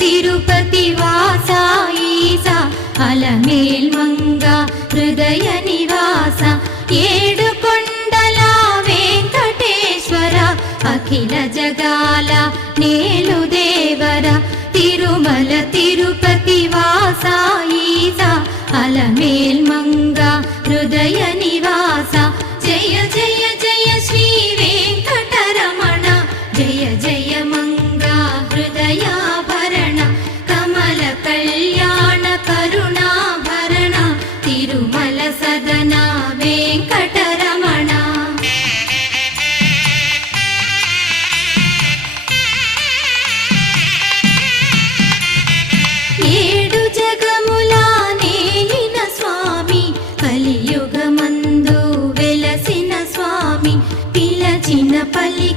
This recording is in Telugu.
తిరుపతి వాస ఈసా అలమేల్మంగ హృదయ నివాస ఏడు కొండల వెంకటేశ్వర అఖిల జగాల నేలు దేవర తిరుమల తిరుపతి వాస ఈసా అలమేల్మంగ హృదయ నివాస జయ జయ జయ శ్రీ వెంకటరమణ జయ జయ మంగ హృదయాభరణ కమల కళ్యాణ కరుణాభరణ తిరుమల సదన వెంకటరమణ ఏడు జగముల నేలిన స్వామి కలియుగమందు వెలసిన స్వామి పిలచిన పలి